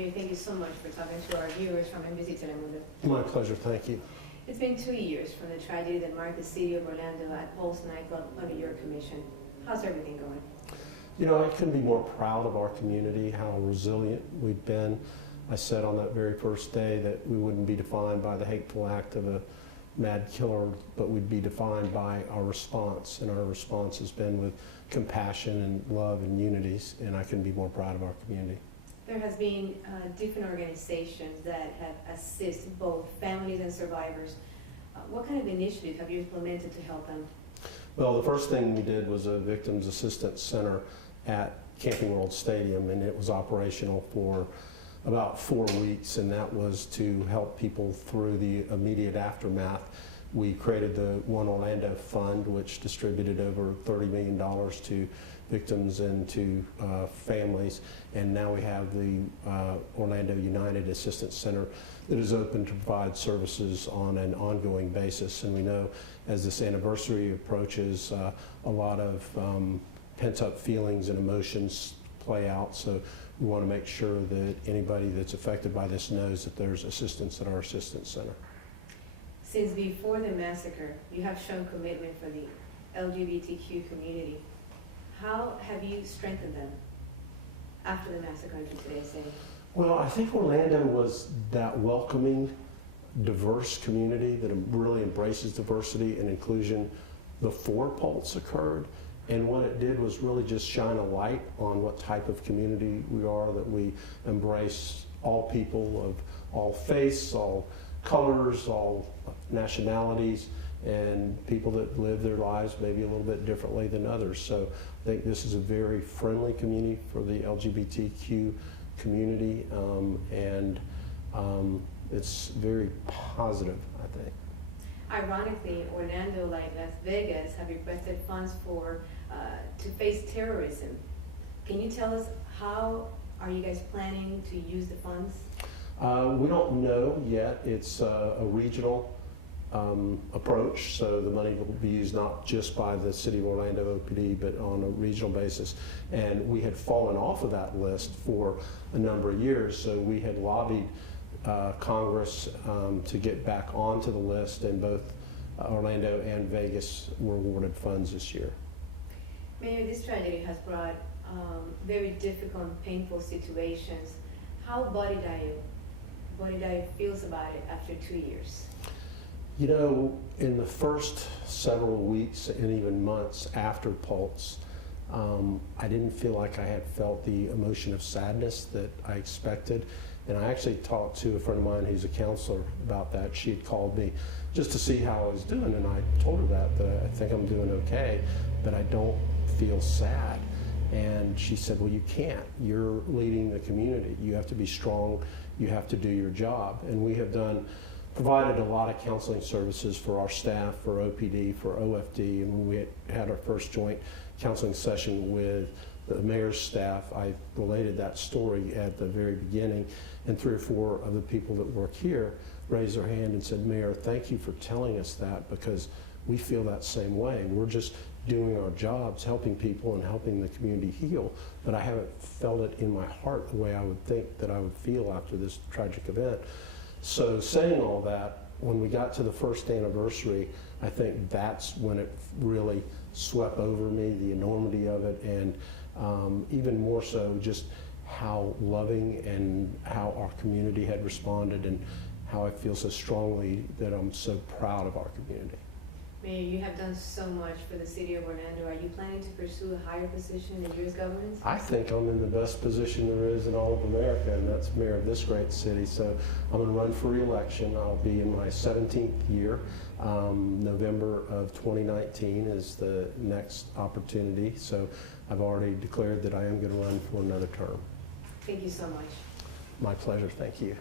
Mayor, thank you so much for talking to our viewers from NBC Telemundo. My pleasure, thank you. It's been 2 years from the tragedy that marked the city of Orlando at Pulse nightclub under your commission. How's everything going? You know, I couldn't be more proud of our community, how resilient we've been. I said on that very first day that we wouldn't be defined by the hateful act of a mad killer, but we'd be defined by our response. And our response has been with compassion and love and unities, and I couldn't be more proud of our community. There has been different organizations that have assisted both families and survivors. What kind of initiative have you implemented to help them? Well, the first thing we did was a Victims Assistance Center at Camping World Stadium, and it was operational for about 4 weeks, and that was to help people through the immediate aftermath. We created the One Orlando Fund, which distributed over $30 million to victims and to families, and now we have the Orlando United Assistance Center that is open to provide services on an ongoing basis. And we know as this anniversary approaches, a lot of pent-up feelings and emotions play out, so we want to make sure that anybody that's affected by this knows that there's assistance at our Assistance Center. Since before the massacre, you have shown commitment for the LGBTQ community. How have you strengthened them after the massacre in today's day? Well, I think Orlando was that welcoming, diverse community that really embraces diversity and inclusion before Pulse occurred. And what it did was really just shine a light on what type of community we are, that we embrace all people of all faiths, all colors, all nationalities, and people that live their lives maybe a little bit differently than others. So I think this is a very friendly community for the LGBTQ community, and it's very positive, I think. Ironically, Orlando, like Las Vegas, have requested funds for to face terrorism. Can you tell us how are you guys planning to use the funds? We don't know yet. It's a regional approach, so the money will be used not just by the City of Orlando OPD, but on a regional basis. And we had fallen off of that list for a number of years, so we had lobbied Congress to get back onto the list, and both Orlando and Vegas were awarded funds this year. Mayor, this tragedy has brought very difficult and painful situations. How Body Dyer feels about it after 2 years? You know, in the first several weeks and even months after Pulse, I didn't feel like I had felt the emotion of sadness that I expected. And I actually talked to a friend of mine who's a counselor about that. She had called me just to see how I was doing, and I told her that I think I'm doing okay, but I don't feel sad. And she said, well, you can't. You're leading the community. You have to be strong. You have to do your job. And we have provided a lot of counseling services for our staff, for OPD, for OFD, and when we had our first joint counseling session with the mayor's staff, I related that story at the very beginning, and 3 or 4 of the people that work here raised their hand and said, Mayor, thank you for telling us that, because we feel that same way. We're just doing our jobs, helping people and helping the community heal, but I haven't felt it in my heart the way I would think that I would feel after this tragic event. So saying all that, when we got to the first anniversary, I think that's when it really swept over me, the enormity of it, and even more so just how loving and how our community had responded, and how I feel so strongly that I'm so proud of our community. Mayor, you have done so much for the city of Orlando. Are you planning to pursue a higher position in U.S. government? I think I'm in the best position there is in all of America, and that's mayor of this great city. So I'm going to run for re-election. I'll be in my 17th year. November of 2019 is the next opportunity. So I've already declared that I am going to run for another term. Thank you so much. My pleasure. Thank you.